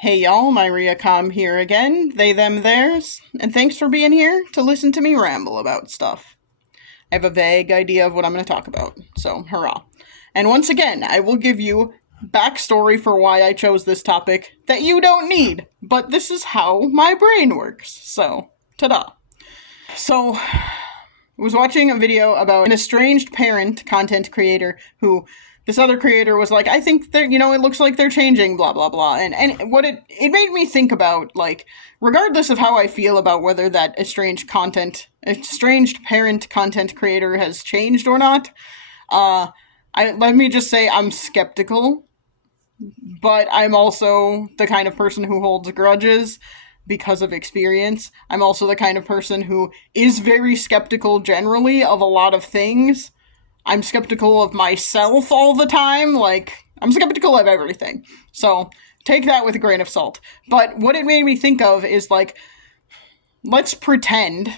Hey y'all, Myria Com here again, they, them, theirs, and thanks for being here to listen to me ramble about stuff. I have a vague idea of what I'm going to talk about, so hurrah. And once again, I will give you backstory for why I chose this topic that you don't need, but this is how my brain works, so ta-da. So, I was watching a video about an estranged parent content creator who this other creator was like, I think they're, it looks like they're changing, blah, blah, blah. And what it made me think about, like, regardless of how I feel about whether that estranged parent content creator has changed or not, let me just say I'm skeptical, but I'm also the kind of person who holds grudges because of experience. I'm also the kind of person who is very skeptical generally of a lot of things. I'm skeptical of myself all the time. Like, I'm skeptical of everything. So, take that with a grain of salt. But what it made me think of is, like, let's pretend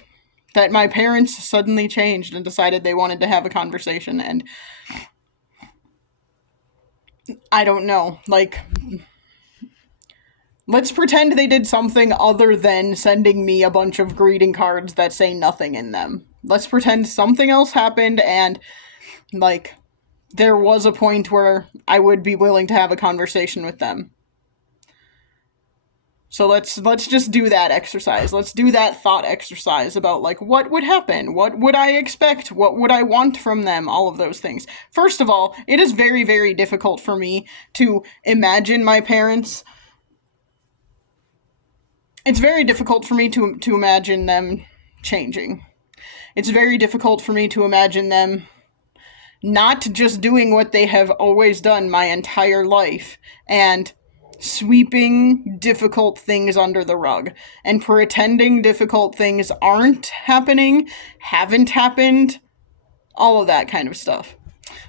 that my parents suddenly changed and decided they wanted to have a conversation, and I don't know, like, let's pretend they did something other than sending me a bunch of greeting cards that say nothing in them. Let's pretend something else happened and, like, there was a point where I would be willing to have a conversation with them. So let's just do that exercise. Let's do that thought exercise about, like, what would happen? What would I expect? What would I want from them? All of those things. First of all, it is very, very difficult for me to imagine my parents. It's very difficult for me to imagine them changing. It's very difficult for me to imagine them not just doing what they have always done my entire life and sweeping difficult things under the rug and pretending difficult things aren't happening, haven't happened, all of that kind of stuff.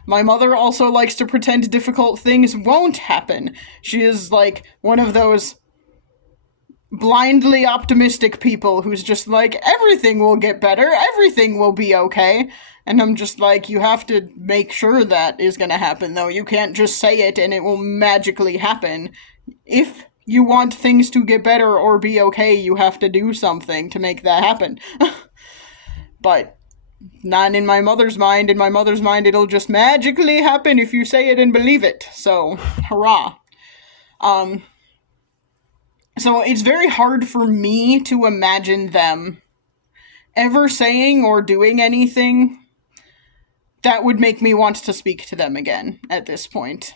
My mother also likes to pretend difficult things won't happen. She is like one of those blindly optimistic people who's just like, everything will get better, everything will be okay. And I'm just like, you have to make sure that is gonna happen, though. You can't just say it and it will magically happen. If you want things to get better or be okay, you have to do something to make that happen. But not in my mother's mind. In my mother's mind, it'll just magically happen if you say it and believe it. So, hurrah. So it's very hard for me to imagine them ever saying or doing anything that would make me want to speak to them again at this point.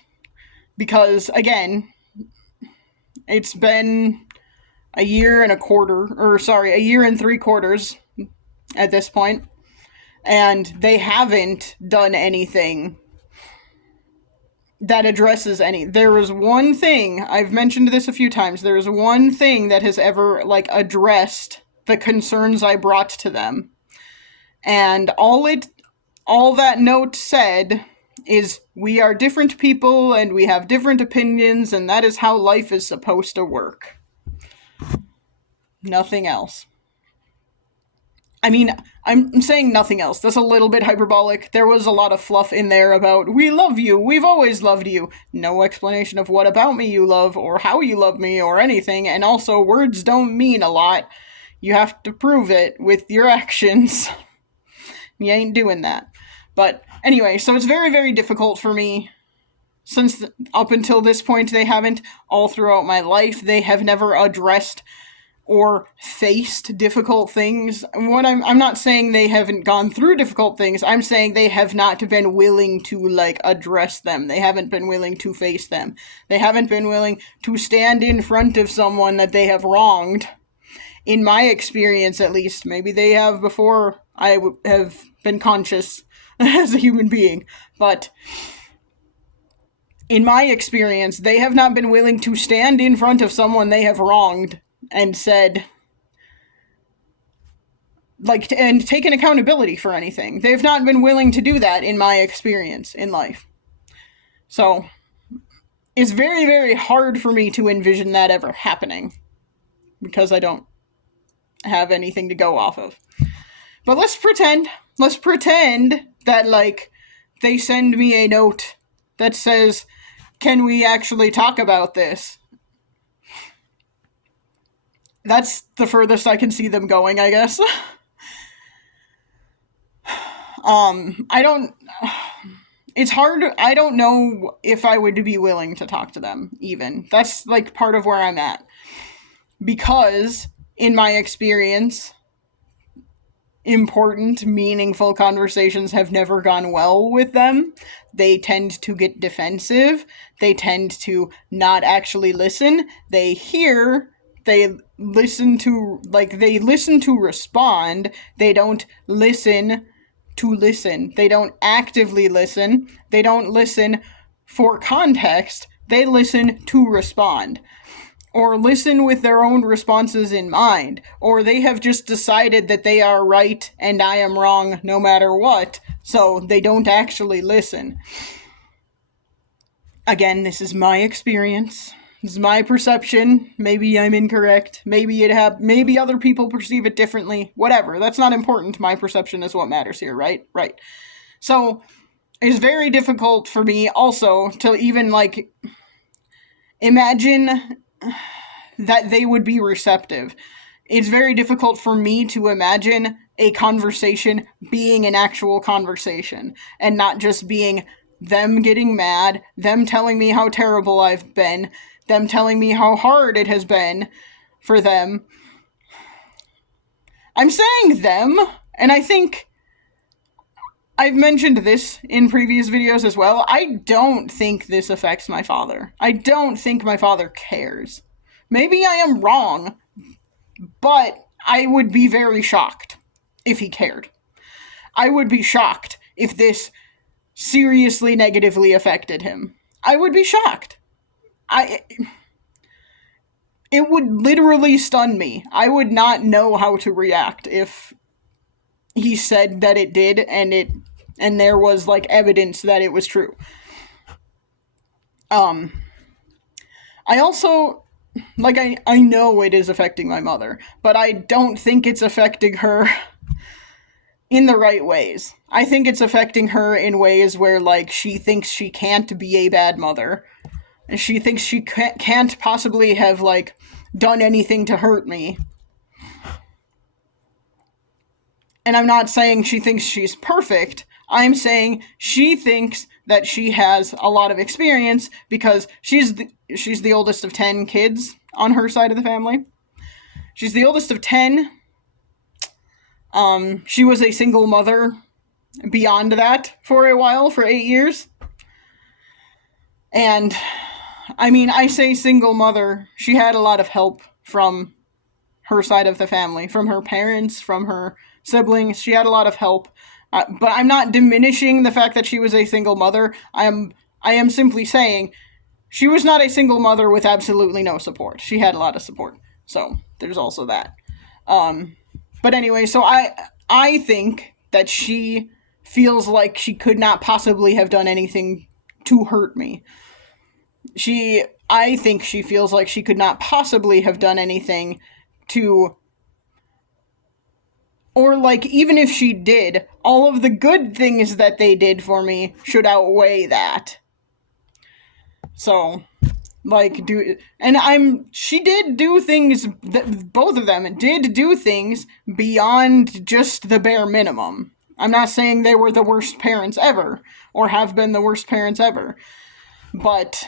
Because, again, it's been a year and 3/4 at this point, and they haven't done anything that addresses any. There is one thing, I've mentioned this a few times, there is one thing that has ever, like, addressed the concerns I brought to them. And all that note said is, we are different people and we have different opinions, and that is how life is supposed to work. Nothing else. I mean, I'm saying nothing else. That's a little bit hyperbolic. There was a lot of fluff in there about, we love you, we've always loved you. No explanation of what about me you love, or how you love me, or anything. And also, words don't mean a lot. You have to prove it with your actions. You ain't doing that. But anyway, so it's very, very difficult for me. Since up until this point, they haven't. All throughout my life, they have never addressed or faced difficult things. What I'm not saying they haven't gone through difficult things. I'm saying they have not been willing to, like, address them. They haven't been willing to face them. They haven't been willing to stand in front of someone that they have wronged. In my experience, at least. Maybe they have before I have been conscious as a human being. But in my experience, they have not been willing to stand in front of someone they have wronged and said, like, and taken accountability for anything. They've not been willing to do that in my experience in life. So, it's very, very hard for me to envision that ever happening, because I don't have anything to go off of. But let's pretend that, like, they send me a note that says, can we actually talk about this? that's the furthest I can see them going, I guess. I don't. It's hard. I don't know if I would be willing to talk to them, even. That's like part of where I'm at. Because, in my experience, important, meaningful conversations have never gone well with them. They tend to get defensive. They tend to not actually listen. They hear. They listen to, they listen to respond. They don't listen to listen. They don't actively listen. They don't listen for context. They listen to respond. Or listen with their own responses in mind, or they have just decided that they are right and I am wrong no matter what, so they don't actually listen. Again, this is my experience. This is my perception. Maybe I'm incorrect. Maybe other people perceive it differently. Whatever. That's not important. My perception is what matters here, right? Right. So, it's very difficult for me also to even imagine that they would be receptive. It's very difficult for me to imagine a conversation being an actual conversation and not just being them getting mad, them telling me how terrible I've been, them telling me how hard it has been for them. I'm saying them, and I think I've mentioned this in previous videos as well. I don't think this affects my father. I don't think my father cares. Maybe I am wrong, but I would be very shocked if he cared. I would be shocked if this seriously negatively affected him. I would be shocked. It would literally stun me. I would not know how to react if he said that it did and there was evidence that it was true. I also I know it is affecting my mother, but I don't think it's affecting her in the right ways. I think it's affecting her in ways where she thinks she can't be a bad mother. And she thinks she can't possibly have done anything to hurt me. And I'm not saying she thinks she's perfect. I'm saying she thinks that she has a lot of experience because she's the oldest of 10 kids on her side of the family. She's the oldest of 10. She was a single mother beyond that for a while, for 8 years. And, I say single mother. She had a lot of help from her side of the family, from her parents, from her siblings. She had a lot of help. But I'm not diminishing the fact that she was a single mother. I am simply saying she was not a single mother with absolutely no support. She had a lot of support. So, there's also that. But anyway, so I think that she feels like she could not possibly have done anything to hurt me. I think she feels like she could not possibly have done anything to, or even if she did, all of the good things that they did for me should outweigh that. So, she did do things, both of them did do things beyond just the bare minimum. I'm not saying they were the worst parents ever, or have been the worst parents ever. But,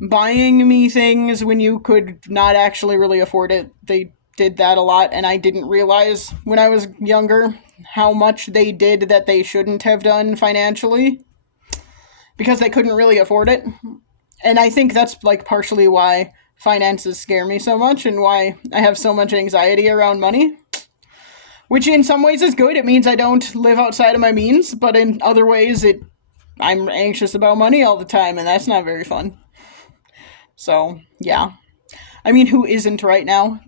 buying me things when you could not actually really afford it, they did that a lot, and I didn't realize when I was younger how much they did that they shouldn't have done financially, because they couldn't really afford it. And I think that's partially why finances scare me so much and why I have so much anxiety around money. Which in some ways is good. It means I don't live outside of my means, but in other ways I'm anxious about money all the time, and that's not very fun. So, yeah. Who isn't right now?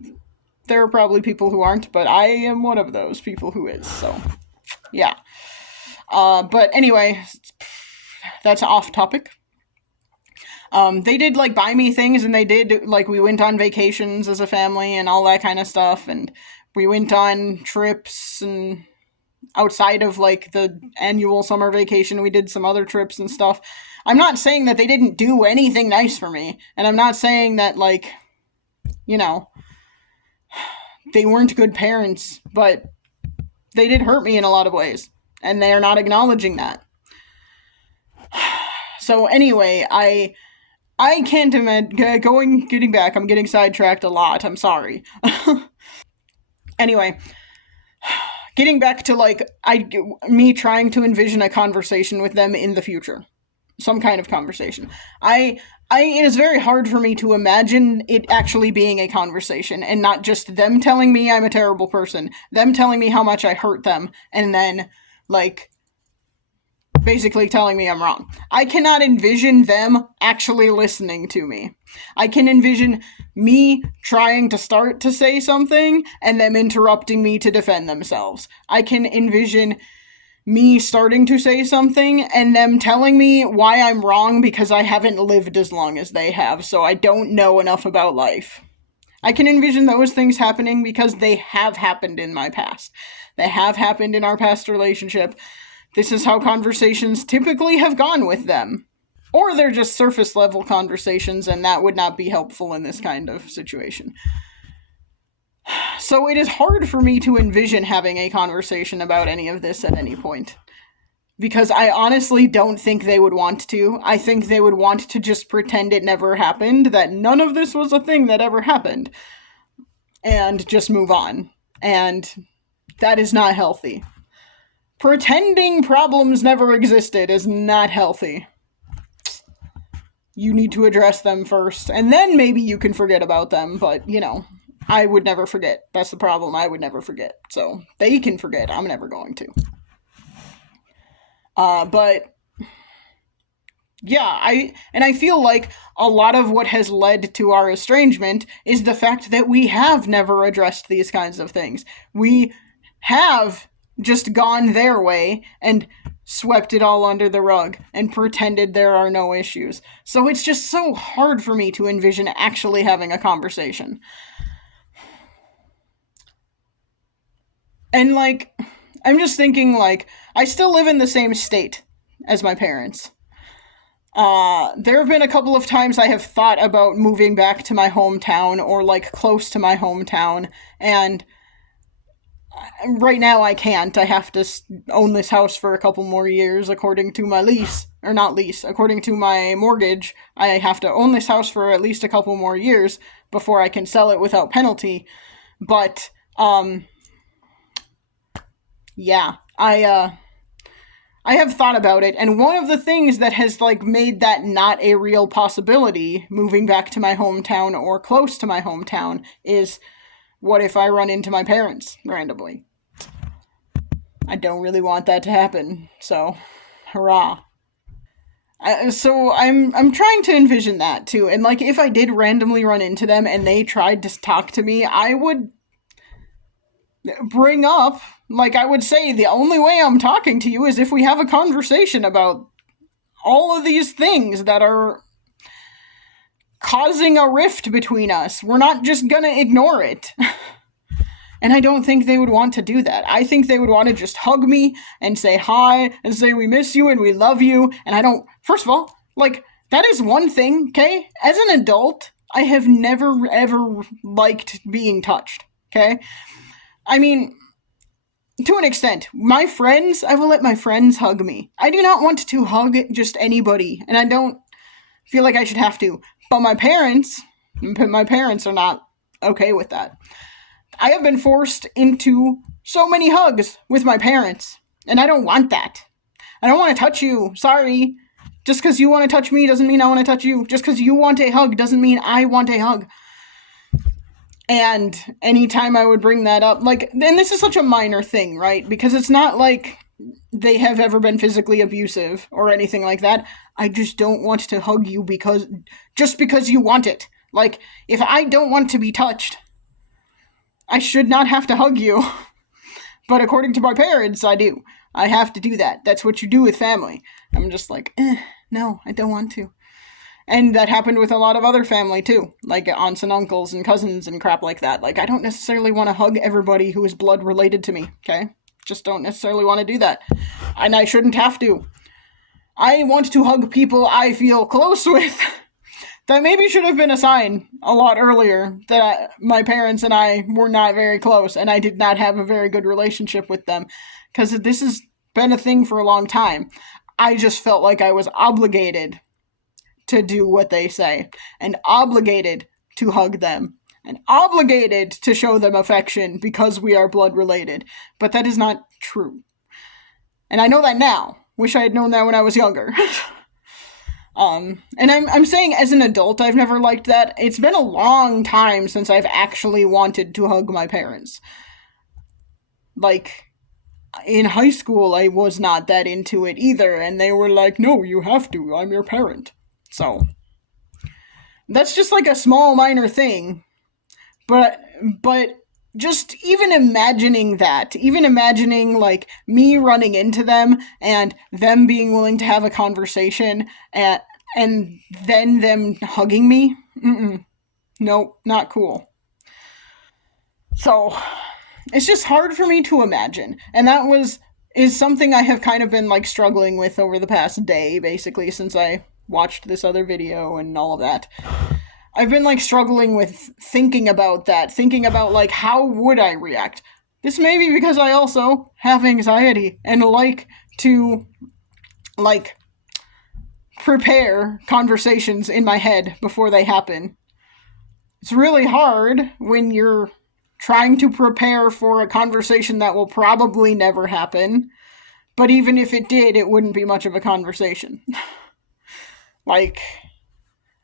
There are probably people who aren't, but I am one of those people who is, so, yeah. But anyway, that's off topic. They did, buy me things, and they did, we went on vacations as a family and all that kind of stuff, and we went on trips, and outside of, the annual summer vacation, we did some other trips and stuff. I'm not saying that they didn't do anything nice for me, and I'm not saying that, like, you know, they weren't good parents, but they did hurt me in a lot of ways, and they are not acknowledging that. So anyway, I can't imagine getting back. I'm getting sidetracked a lot. I'm sorry. Anyway, getting back to like me trying to envision a conversation with them in the future, some kind of conversation. It is very hard for me to imagine it actually being a conversation and not just them telling me I'm a terrible person, them telling me how much I hurt them, and then like basically telling me I'm wrong. I cannot envision them actually listening to me. I can envision me trying to start to say something and them interrupting me to defend themselves. I can envision me starting to say something and them telling me why I'm wrong because I haven't lived as long as they have, so I don't know enough about life. I can envision those things happening because they have happened in my past. They have happened in our past relationship. This is how conversations typically have gone with them. Or they're just surface level conversations, and that would not be helpful in this kind of situation. So it is hard for me to envision having a conversation about any of this at any point. Because I honestly don't think they would want to. I think they would want to just pretend it never happened, that none of this was a thing that ever happened, and just move on. And that is not healthy. Pretending problems never existed is not healthy. You need to address them first, and then maybe you can forget about them, but, you know, I would never forget. That's the problem. I would never forget. So, they can forget. I'm never going to. But, yeah, I feel like a lot of what has led to our estrangement is the fact that we have never addressed these kinds of things. We have just gone their way and swept it all under the rug and pretended there are no issues. So it's just so hard for me to envision actually having a conversation. And, like, I'm just thinking, like, I still live in the same state as my parents. There have been a couple of times I have thought about moving back to my hometown or, like, close to my hometown, and right now I can't. I have to own this house for a couple more years according to my lease. Or not lease, according to my mortgage. I have to own this house for at least a couple more years before I can sell it without penalty. But, yeah, I have thought about it, and one of the things that has, like, made that not a real possibility, moving back to my hometown or close to my hometown, is what if I run into my parents randomly? I don't really want that to happen, so hurrah. So I'm trying to envision that too, and like if I did randomly run into them and they tried to talk to me, I would bring up, like I would say, the only way I'm talking to you is if we have a conversation about all of these things that are causing a rift between us. We're not just gonna ignore it. And I don't think they would want to do that. I think they would want to just hug me and say hi and say we miss you and we love you. And I don't, first of all, like, that is one thing, okay? As an adult, I have never, ever liked being touched, okay? I mean, to an extent, my friends, I will let my friends hug me. I do not want to hug just anybody, and I don't feel like I should have to. But my parents are not okay with that. I have been forced into so many hugs with my parents, and I don't want that. I don't want to touch you. Sorry. Just because you want to touch me doesn't mean I want to touch you. Just because you want a hug doesn't mean I want a hug. And anytime I would bring that up, like, and this is such a minor thing, right? Because it's not like they have ever been physically abusive or anything like that. I just don't want to hug you just because you want it. Like, if I don't want to be touched, I should not have to hug you. But according to my parents, I do. I have to do that. That's what you do with family. I'm just like, no, I don't want to. And that happened with a lot of other family, too. Like aunts and uncles and cousins and crap like that. Like, I don't necessarily want to hug everybody who is blood related to me, okay? Just don't necessarily want to do that. And I shouldn't have to. I want to hug people I feel close with. That maybe should have been a sign a lot earlier that my parents and I were not very close and I did not have a very good relationship with them. Because this has been a thing for a long time. I just felt like I was obligated to do what they say and obligated to hug them and obligated to show them affection because we are blood related. But that is not true. And I know that now. Wish I had known that when I was younger. And I'm saying as an adult, I've never liked that. It's been a long time since I've actually wanted to hug my parents. Like, in high school, I was not that into it either, and they were like, no, you have to, I'm your parent. So, that's just like a small, minor thing. But just even imagining that, even imagining like me running into them and them being willing to have a conversation and then them hugging me, nope, not cool. So it's just hard for me to imagine, and that is something I have kind of been like struggling with over the past day, basically since I watched this other video and all of that. I've been like struggling with thinking about that, thinking about like how would I react. This may be because I also have anxiety and like to like prepare conversations in my head before they happen. It's really hard when you're trying to prepare for a conversation that will probably never happen. But even if it did, it wouldn't be much of a conversation. Like,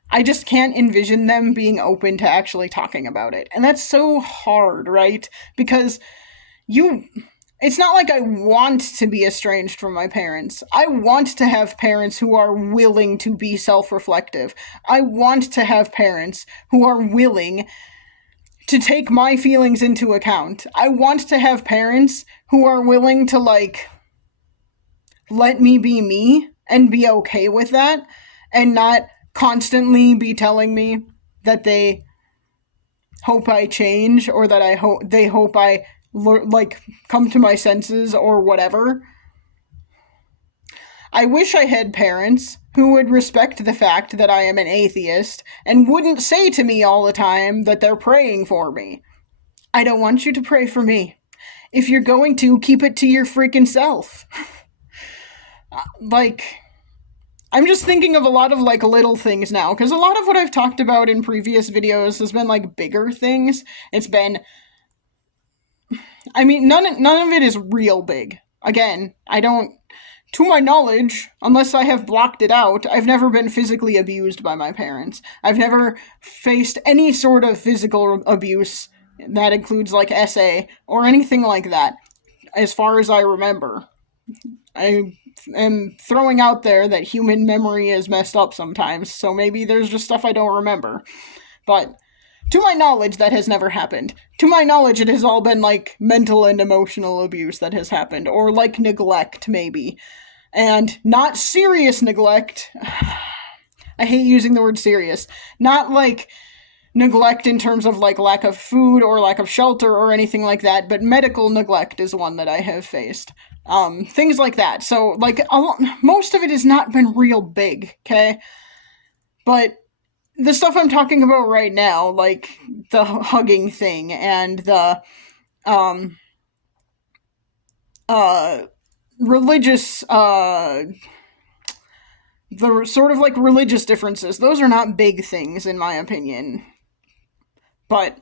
I just can't envision them being open to actually talking about it. And that's so hard, right? Because it's not like I want to be estranged from my parents. I want to have parents who are willing to be self-reflective. I want to have parents who are willing to take my feelings into account. I want to have parents who are willing to, like, let me be me and be okay with that and not constantly be telling me that they hope I change or that they hope I like come to my senses or whatever. I wish I had parents who would respect the fact that I am an atheist and wouldn't say to me all the time that they're praying for me. I don't want you to pray for me. If you're going to, keep it to your freaking self. Like, I'm just thinking of a lot of like little things now, because a lot of what I've talked about in previous videos has been like bigger things. It's been, I mean, none of it is real big. Again, I don't, to my knowledge, unless I have blocked it out, I've never been physically abused by my parents. I've never faced any sort of physical abuse that includes like SA or anything like that, as far as I remember. I am throwing out there that human memory is messed up sometimes, so maybe there's just stuff I don't remember. But to my knowledge, that has never happened. To my knowledge, it has all been like mental and emotional abuse that has happened, or like neglect, maybe. And not serious neglect. I hate using the word serious. Not like neglect in terms of like lack of food or lack of shelter or anything like that, but medical neglect is one that I have faced. Things like that. So, like, most of it has not been real big, okay? But the stuff I'm talking about right now, like the hugging thing and the, religious, the sort of like religious differences, those are not big things in my opinion. But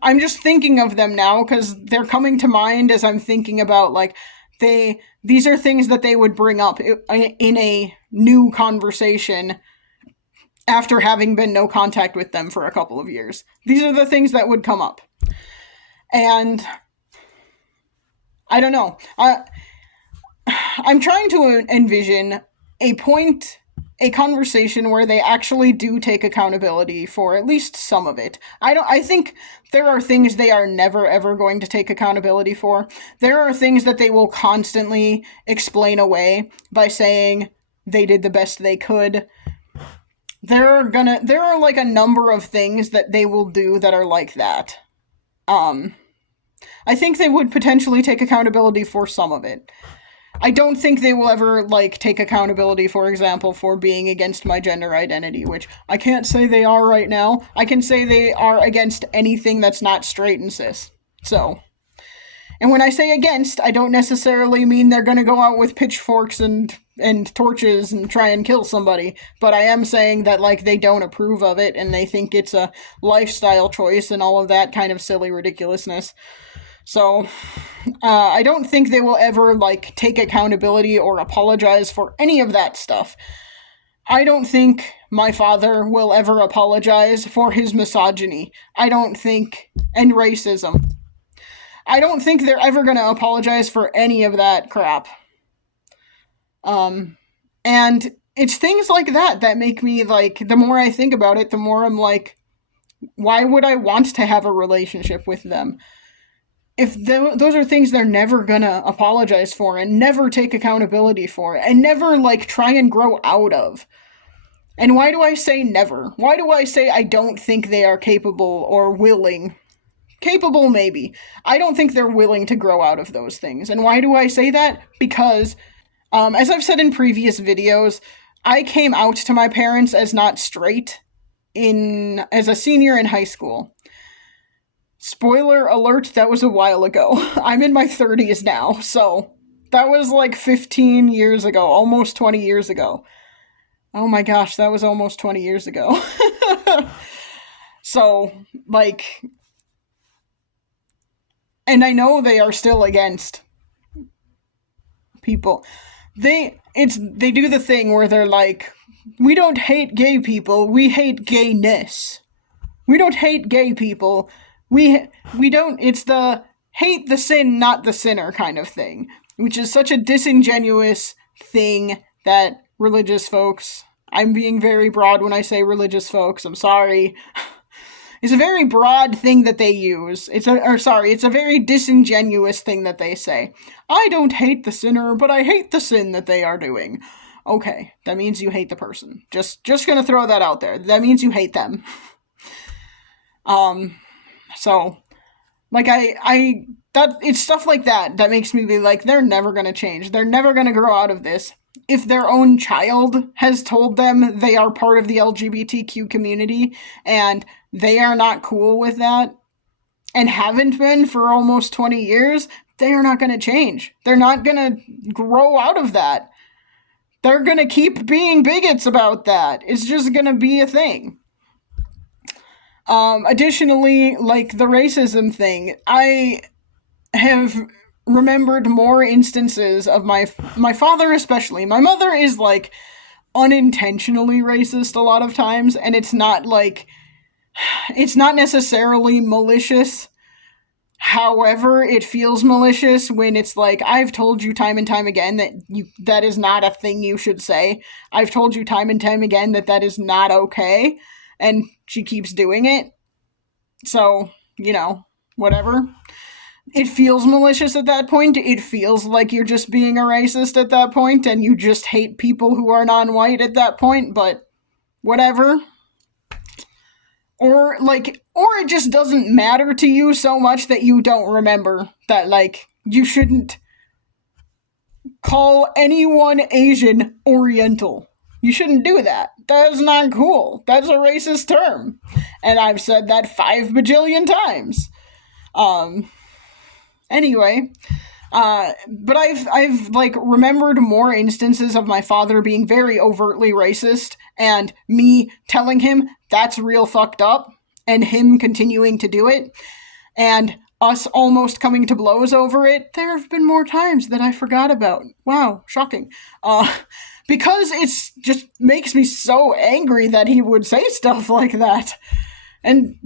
I'm just thinking of them now because they're coming to mind as I'm thinking about like these are things that they would bring up in a new conversation after having been no contact with them for a couple of years. These are the things that would come up. And I don't know. I'm trying to envision a conversation where they actually do take accountability for at least some of it. I think there are things they are never ever going to take accountability for. There are things that they will constantly explain away by saying they did the best they could. There are like a number of things that they will do that are like that. I think they would potentially take accountability for some of it. I don't think they will ever, like, take accountability, for example, for being against my gender identity, which I can't say they are right now. I can say they are against anything that's not straight and cis. So, and when I say against, I don't necessarily mean they're going to go out with pitchforks and torches and try and kill somebody, but I am saying that, like, they don't approve of it and they think it's a lifestyle choice and all of that kind of silly ridiculousness. So, I don't think they will ever, like, take accountability or apologize for any of that stuff. I don't think my father will ever apologize for his misogyny. I don't think, and racism. I don't think they're ever going to apologize for any of that crap. And it's things like that that make me, like, the more I think about it, the more I'm like, why would I want to have a relationship with them? If those are things they're never gonna apologize for and never take accountability for and never, like, try and grow out of. And why do I say never? Why do I say I don't think they are capable or willing? Capable, maybe. I don't think they're willing to grow out of those things. And why do I say that? Because, as I've said in previous videos, I came out to my parents as not straight as a senior in high school. Spoiler alert, that was a while ago. I'm in my 30s now, so that was like 15 years ago, almost 20 years ago. Oh my gosh, that was almost 20 years ago. So, like, and I know they are still against people. They do the thing where they're like, we don't hate gay people, we hate gayness. We don't hate gay people. We don't, it's the hate the sin, not the sinner kind of thing, which is such a disingenuous thing that religious folks, I'm being very broad when I say religious folks, I'm sorry. It's a very broad thing that they use. It's a very disingenuous thing that they say. I don't hate the sinner, but I hate the sin that they are doing. Okay, that means you hate the person. Just gonna throw that out there. That means you hate them. So, like, it's stuff like that that makes me be like, they're never gonna change. They're never gonna grow out of this. If their own child has told them they are part of the LGBTQ community and they are not cool with that and haven't been for almost 20 years, they are not gonna change. They're not gonna grow out of that. They're gonna keep being bigots about that. It's just gonna be a thing. Additionally, like the racism thing, I have remembered more instances of my father especially. My mother is, like, unintentionally racist a lot of times, and it's not necessarily malicious. However, it feels malicious when it's like, I've told you time and time again that is not a thing you should say. I've told you time and time again that is not okay. And she keeps doing it. So, whatever. It feels malicious at that point. It feels like you're just being a racist at that point, and you just hate people who are non-white at that point, but whatever. Or it just doesn't matter to you so much that you don't remember that, like, you shouldn't call anyone Asian Oriental. You shouldn't do that. That is not cool. That's a racist term. And I've said that 5 bajillion times. Anyway, but I've like remembered more instances of my father being very overtly racist and me telling him that's real fucked up and him continuing to do it and us almost coming to blows over it. There have been more times that I forgot about. Wow, shocking. Because it's just makes me so angry that he would say stuff like that. And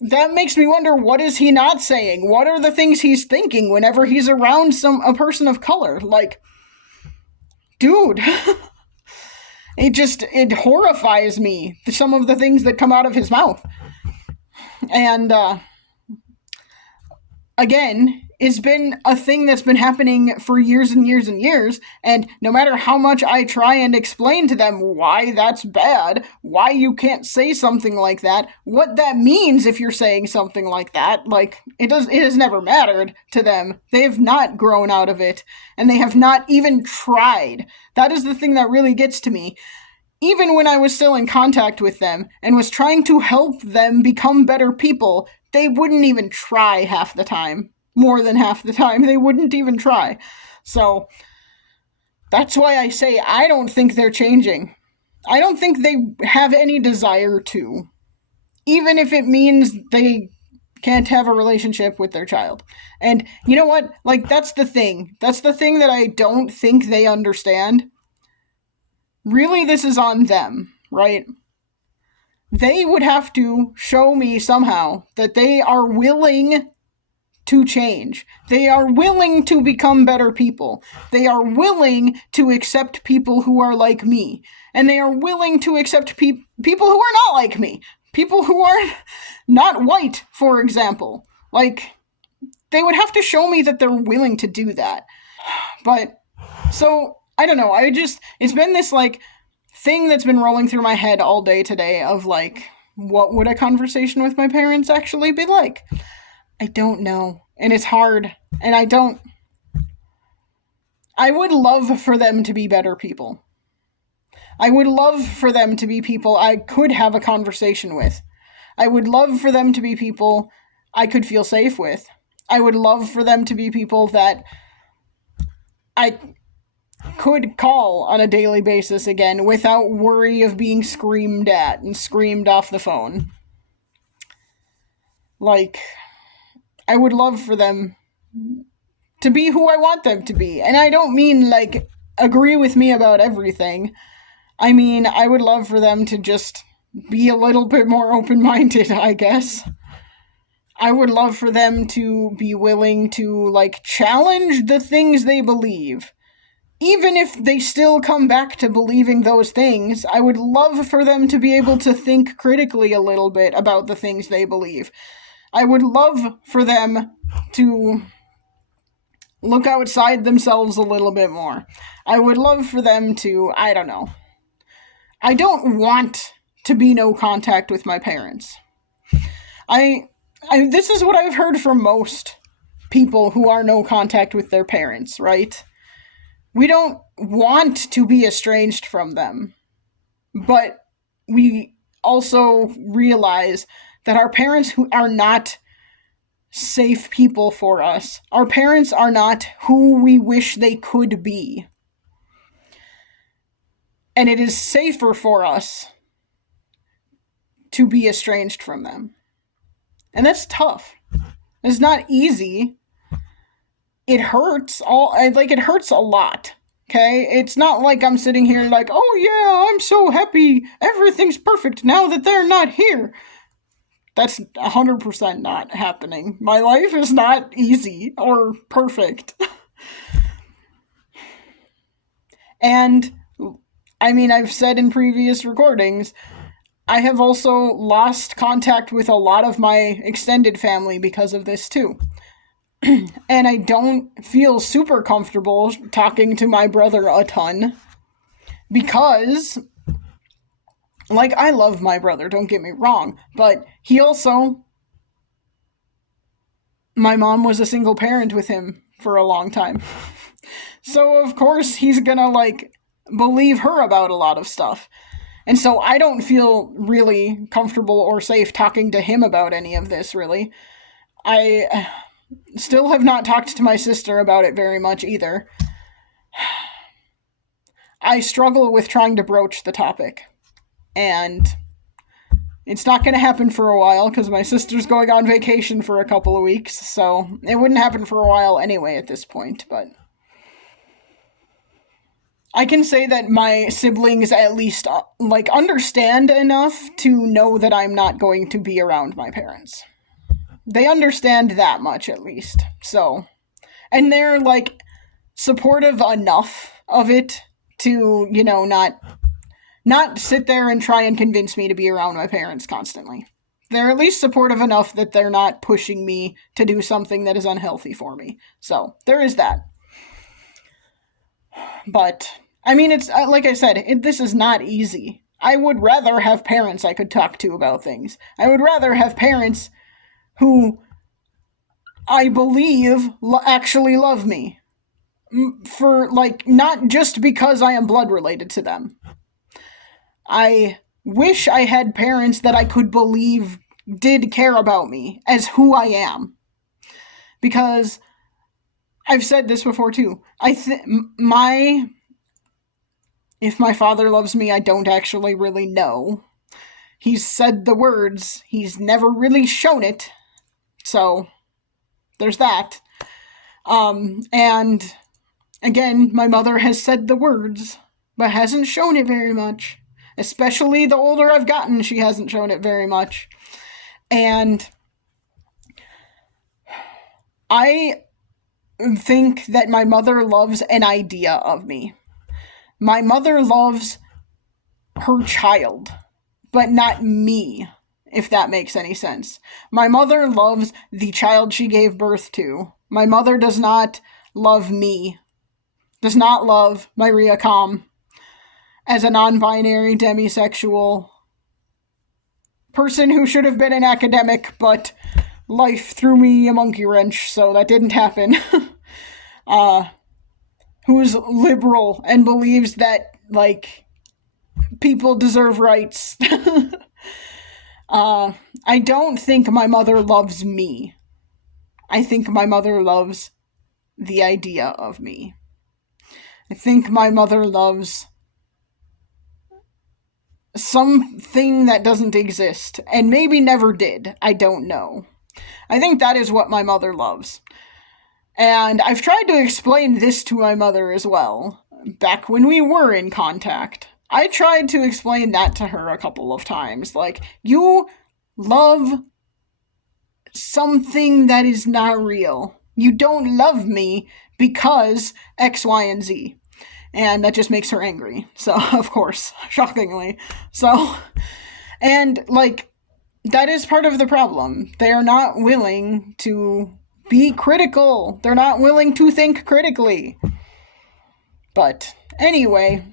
that makes me wonder, what is he not saying? What are the things he's thinking whenever he's around a person of color? Like, dude, it horrifies me, some of the things that come out of his mouth. And, again, it's been a thing that's been happening for years and years and years. And no matter how much I try and explain to them why that's bad, why you can't say something like that, what that means if you're saying something like that, like it has never mattered to them. They have not grown out of it, and they have not even tried. That is the thing that really gets to me. Even when I was still in contact with them and was trying to help them become better people, they wouldn't even try half the time. More than half the time, they wouldn't even try. So that's why I say I don't think they're changing. I don't think they have any desire to, even if it means they can't have a relationship with their child. And you know what? Like, that's the thing. That's the thing that I don't think they understand. Really, this is on them, right? They would have to show me somehow that they are willing to change. They are willing to become better people. They are willing to accept people who are like me. And they are willing to accept people who are not like me. People who are not white, for example. Like, they would have to show me that they're willing to do that. But, so, I don't know. It's been this, like, thing that's been rolling through my head all day today of, like, what would a conversation with my parents actually be like? I don't know. And it's hard. And I would love for them to be better people. I would love for them to be people I could have a conversation with. I would love for them to be people I could feel safe with. I would love for them to be people that I could call on a daily basis again without worry of being screamed at and screamed off the phone. Like, I would love for them to be who I want them to be. And I don't mean, like, agree with me about everything. I mean, I would love for them to just be a little bit more open-minded, I guess. I would love for them to be willing to, like, challenge the things they believe. Even if they still come back to believing those things, I would love for them to be able to think critically a little bit about the things they believe. I would love for them to look outside themselves a little bit more. I would love for them to, I don't know. I don't want to be no contact with my parents. This is what I've heard from most people who are no contact with their parents, right? We don't want to be estranged from them, but we also realize that our parents who are not safe people for us. Our parents are not who we wish they could be. And it is safer for us to be estranged from them. And that's tough. It's not easy. It hurts it hurts a lot. Okay? It's not like I'm sitting here like, "Oh yeah, I'm so happy. Everything's perfect now that they're not here." That's 100% not happening. My life is not easy or perfect. And I mean, I've said in previous recordings, I have also lost contact with a lot of my extended family because of this too. And I don't feel super comfortable talking to my brother a ton because, like, I love my brother, don't get me wrong, but he also, my mom was a single parent with him for a long time. So, of course, he's gonna, like, believe her about a lot of stuff. And so I don't feel really comfortable or safe talking to him about any of this, really. I still have not talked to my sister about it very much either. I struggle with trying to broach the topic. And it's not going to happen for a while because my sister's going on vacation for a couple of weeks, so it wouldn't happen for a while anyway at this point, but I can say that my siblings at least, like, understand enough to know that I'm not going to be around my parents. They understand that much, at least. So, and they're, like, supportive enough of it to, not sit there and try and convince me to be around my parents constantly. They're at least supportive enough that they're not pushing me to do something that is unhealthy for me. So there is that. But I mean, it's like I said, this is not easy. I would rather have parents I could talk to about things. I would rather have parents who I believe actually love me. For, like, not just because I am blood related to them. I wish I had parents that I could believe did care about me as who I am. Because I've said this before too. If my father loves me, I don't actually really know. He's said the words, he's never really shown it. So, there's that. And again, my mother has said the words, but hasn't shown it very much. Especially the older I've gotten, she hasn't shown it very much. And I think that my mother loves an idea of me. My mother loves her child, but not me, if that makes any sense. My mother loves the child she gave birth to. My mother does not love me, does not love Maria Calm as a non-binary demisexual person who should have been an academic, but life threw me a monkey wrench, so that didn't happen. Who's liberal and believes that, like, people deserve rights. I don't think my mother loves me. I think my mother loves the idea of me. I think my mother loves something that doesn't exist, and maybe never did. I don't know. I think that is what my mother loves. And I've tried to explain this to my mother as well, back when we were in contact. I tried to explain that to her a couple of times. Like, you love something that is not real. You don't love me because X, Y, and Z. And that just makes her angry. So, of course, shockingly. So, and, like, that is part of the problem. They are not willing to be critical. They're not willing to think critically. But, anyway,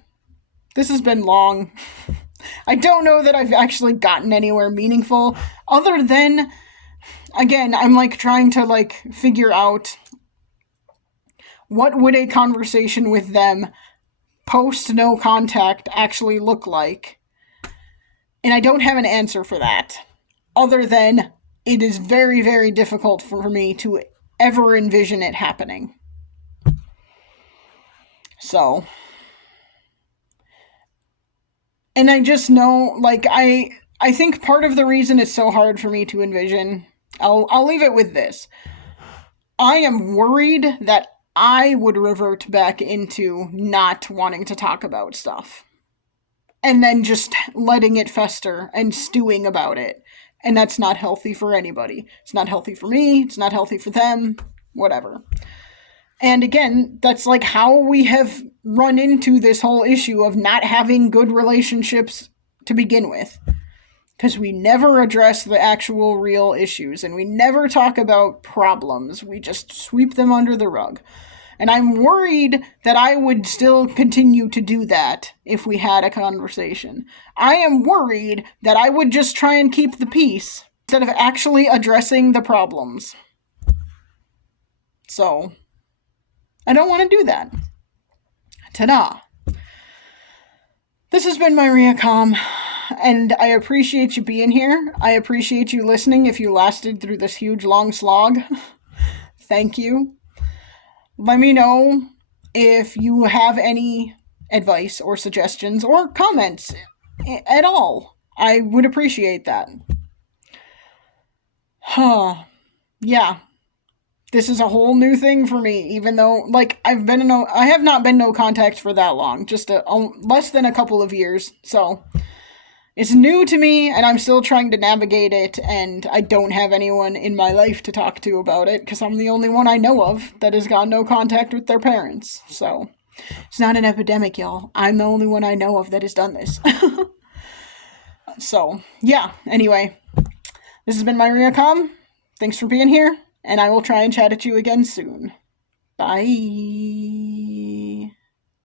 this has been long. I don't know that I've actually gotten anywhere meaningful, other than, again, I'm, like, trying to, like, figure out what would a conversation with them post no contact actually look like. And I don't have an answer for that, other than it is very, very difficult for me to ever envision it happening. So, and I just know, like, I think part of the reason it's so hard for me to envision, I'll leave it with this. I am worried that I would revert back into not wanting to talk about stuff. And then just letting it fester and stewing about it. And that's not healthy for anybody. It's not healthy for me. It's not healthy for them. Whatever. And again, that's like how we have run into this whole issue of not having good relationships to begin with. Because we never address the actual real issues, and we never talk about problems. We just sweep them under the rug. And I'm worried that I would still continue to do that if we had a conversation. I am worried that I would just try and keep the peace instead of actually addressing the problems. So, I don't want to do that. Ta-da. This has been Maria Calm, and I appreciate you being here. I appreciate you listening if you lasted through this huge long slog. Thank you. Let me know if you have any advice or suggestions or comments at all. I would appreciate that. Yeah. This is a whole new thing for me, even though, like, I have not been no contact for that long, just less than a couple of years, so it's new to me, and I'm still trying to navigate it, and I don't have anyone in my life to talk to about it, because I'm the only one I know of that has got no contact with their parents, so it's not an epidemic, y'all. I'm the only one I know of that has done this. So, yeah, anyway. This has been Myria Com. Thanks for being here, and I will try and chat at you again soon. Bye.